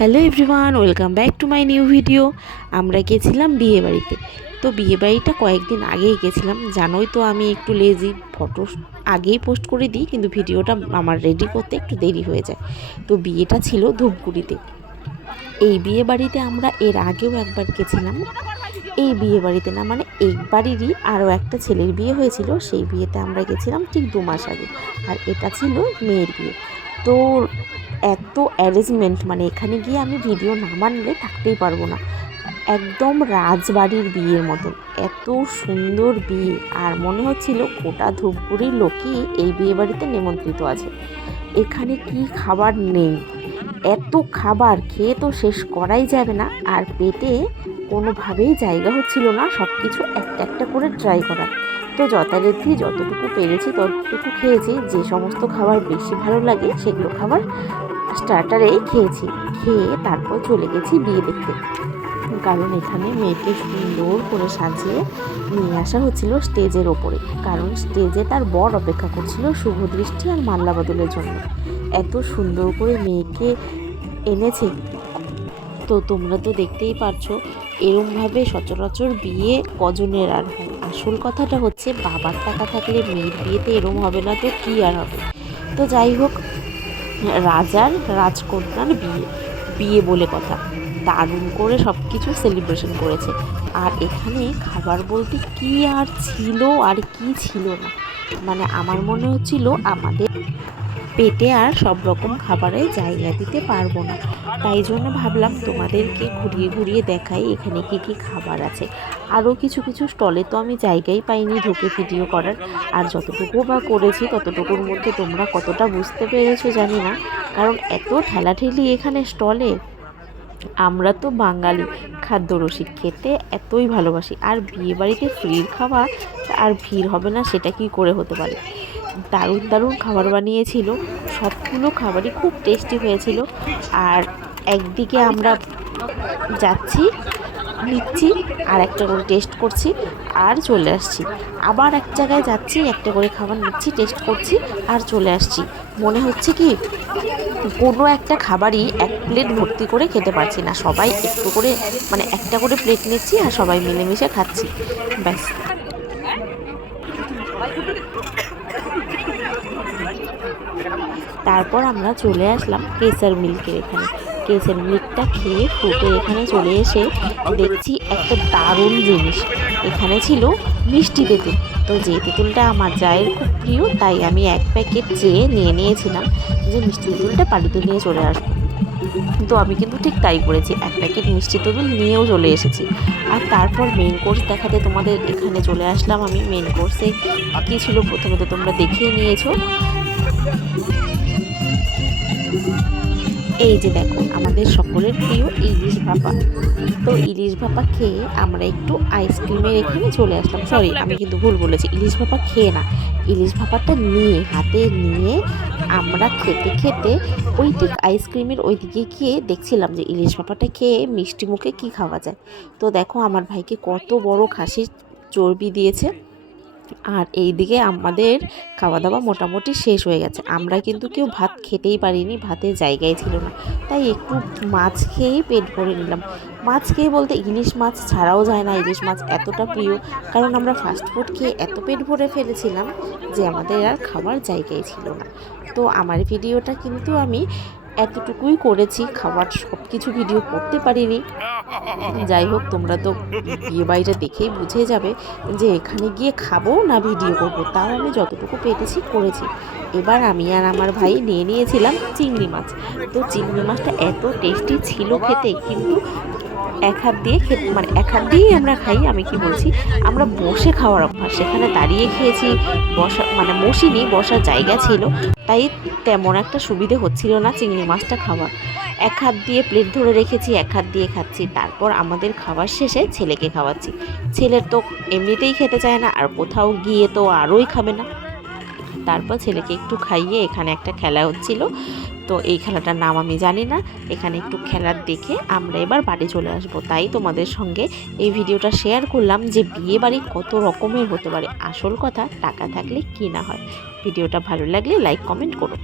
Hello everyone, welcome back to my new video. আমরা গেছিলাম বিয়ে বাড়িতে। তো বিয়ে বাড়িটা কয়েকদিন আগেই গেছিলাম। জানোই তো আমি একটু লেজি, ফটো আগেই পোস্ট করে দিই, কিন্তু ভিডিওটা আমার রেডি করতে একটু দেরি হয়ে যায়। তো বিয়েটা ছিল ধূপগুড়িতে। এই বিয়ে বাড়িতে আমরা এর আগেও একবার গেছিলাম। এই বিয়ে বাড়িতে না, মানে এই বাড়িরই আরও একটা ছেলের বিয়ে হয়েছিল, সেই বিয়েতে আমরা গেছিলাম ঠিক 2 মাস আগে। আর এটা ছিল মেয়ের বিয়ে। তো এত অ্যারেঞ্জমেন্ট, মানে এখানে গিয়ে আমি ভিডিও না বানালে থাকতেই পারবো না। একদম রাজবাড়ির বিয়ের মতন, এত সুন্দর বিয়ে। আর মনে হচ্ছিল গোটা ধূপগুড়ির লোকই এই বিয়ে বাড়িতে নিমন্ত্রিত আছে। এখানে কি খাবার নেই, এত খাবার খেয়ে তো শেষ করাই যাবে না। আর পেটে কোনোভাবেই জায়গা হচ্ছিল না সব কিছু একটা একটা করে ট্রাই করার। তো যথারীতি যতটুকু পেরেছি ততটুকু খেয়েছি। যে সমস্ত খাবার বেশি ভালো লাগে সেগুলো খাবার স্টার্টারেই খেয়েছি। খেয়ে তারপর চলে গেছি বিয়ে দেখতে, কারণ এখানে মেয়েকে সুন্দর করে সাজিয়ে নিয়ে আসা হচ্ছিল স্টেজের ওপরে। কারণ স্টেজে তার বর অপেক্ষা করছিল শুভদৃষ্টি আর মাল্লা বদলের জন্য। এত সুন্দর করে মেয়েকে এনেছে। তো তোমরা তো দেখতেই পারছো, এরমভাবে সচরাচর বিয়ে কজনের আর হয়। আসল কথাটা হচ্ছে, বাবার টাকা থাকলে মেয়ের বিয়েতে এরম হবে না তো কি আর হবে। তো যাই হোক, রাজার রাজকন্যার বিয়ে, বিয়ে বলে কথা, দারুণ করে সব কিছু সেলিব্রেশন করেছে। আর এখানে খাবার বলতে কি আর ছিল আর কি ছিল না, মানে আমার মনে হচ্ছিল আমাদের পেটে আর সব রকম খাবারে জায়গা দিতে পারবো না। তাই জন্য ভাবলাম তোমাদেরকে ঘুরিয়ে ঘুরিয়ে দেখাই এখানে কি কি খাবার আছে। আরও কিছু কিছু স্টলে তো আমি জায়গাই পাইনি ঢুকে ভিডিও করার। আর যতটুকু বা করেছি ততটুকুর মধ্যে তোমরা কতটা বুঝতে পেরেছো জানি না, কারণ এত ঠেলাঠেলি এখানে স্টলে। আমরা তো বাঙালি, খাদ্যরসিক, খেতে এতই ভালোবাসি। আর বিয়ে বাড়িতে ফ্রির খাওয়া আর ভিড় হবে না সেটা কি করে হতে পারে। দারুণ দারুণ খাবার বানিয়েছিল, সবগুলো খাবারই খুব টেস্টি হয়েছিল। আর একদিকে আমরা যাচ্ছি, নিচ্ছি, আর একটা করে টেস্ট করছি, আর চলে আসছি। আবার এক জায়গায় যাচ্ছি, একটা করে খাবার নিচ্ছি, টেস্ট করছি, আর চলে আসছি। মনে হচ্ছে কি কোনো একটা খাবারই এক প্লেট ভর্তি করে খেতে পারছি না, সবাই একটু করে, মানে একটা করে প্লেট নিচ্ছি আর সবাই মিলেমিশে খাচ্ছি, ব্যাস। তারপর আমরা চলে আসলাম কেসার মিল্কের এখানে। কেসার মিল্কটা খেয়ে ফুটে এখানে চলে এসে দেখছি একটা দারুণ জিনিস। এখানে ছিল মিষ্টি তেঁতুল। তো যে তেঁতুলটা আমার জায়ের খুব প্রিয়, তাই আমি এক প্যাকেট চেয়ে নিয়েছিলাম যে মিষ্টি তেঁতুলটা বাড়িতে নিয়ে চলে আসবো। তো আমি কিন্তু ঠিক তাই করেছি, এক প্যাকেট মিষ্টি তেঁতুল নিয়েও চলে এসেছি। আর তারপর মেন কোর্স দেখাতে তোমাদের এখানে চলে আসলাম আমি। মেন কোর্সে কী ছিল প্রথমে তো তোমরা দেখিয়ে নিয়েছো। এই যে দেখো, আমাদের সকলের প্রিয় ইলিশ ভাপা। তো ইলিশ ভাপা খেয়ে আমরা একটু আইসক্রিমের এখানে চলে আসলাম। সরি, আমি কিন্তু ভুল বলেছি, ইলিশ ভাপা খেয়ে না, ইলিশ ভাপাটা নিয়ে হাতে নিয়ে আমরা খেতে খেতে ওই ঠিক আইসক্রিমের ওই দিকে গিয়ে দেখছিলাম যে ইলিশ ভাপাটা খেয়ে মিষ্টি মুখে কী খাওয়া যায়। তো দেখো আমার ভাইকে কত বড় খাসির চর্বি দিয়েছে। আর এই দিকে আমাদের খাওয়া দাওয়া মোটামুটি শেষ হয়ে গেছে। আমরা কিন্তু কেউ ভাত খেতেই পারিনি, ভাতের জায়গায় ছিল না, তাই একটু মাছ খেয়েই পেট ভরে নিলাম। মাছ খেয়ে বলতে ইলিশ মাছ ছাড়াও যায় না, ইলিশ মাছ এতটা প্রিয়। কারণ আমরা ফাস্টফুড খেয়ে এত পেট ভরে ফেলেছিলাম যে আমাদের আর খাবার জায়গায় ছিল না। তো আমার ভিডিওটা কিন্তু আমি এতটুকুই করেছি, খাবার সব কিছু ভিডিও করতে পারিনি। যাই হোক, তোমরা তো বিয়ে বাড়িটা দেখেই বুঝে যাবে যে এখানে গিয়ে খাবো না ভিডিও করবো। তাও আমি যতটুকু পেরেছি করেছি। এবার আমি আর আমার ভাই নিয়েছিলাম চিংড়ি মাছ। তো চিংড়ি মাছটা এত টেস্টি ছিল খেতে, কিন্তু এক হাত দিয়ে খেতে, মানে এক হাত দিয়েই আমরা খাই। আমি কি বলছি, আমরা বসে খাওয়ার অভ্যাস, সেখানে দাঁড়িয়ে খেয়েছি, বসা মানে বসিনি, বসার জায়গা ছিল, তাই তেমন একটা সুবিধে হচ্ছিল না চিংড়ি মাছটা খাওয়ার। এক হাত দিয়ে প্লেট ধরে রেখেছি, এক হাত দিয়ে খাচ্ছি। তারপর আমাদের খাবার শেষে ছেলেকে খাওয়াচ্ছি। ছেলের তো এমনিতেই খেতে চায় না, আর কোথাও গিয়ে তো আরোই খাবে না। তারপর ছেলেকে একটু খাইয়ে এখানে একটা খেলা হচ্ছিল। তো এই খেলাটার নাম আমি জানি না। এখানে একটু খেলার দেখে আমরা এবার বাড়ি চলে আসব। তাই তোমাদের সঙ্গে এই ভিডিওটা শেয়ার করলাম যে বিয়ে বাড়ি কত রকমের হতে পারে। আসল কথা, টাকা থাকলে কি না হয়। ভিডিওটা ভালো লাগলে লাইক কমেন্ট করো।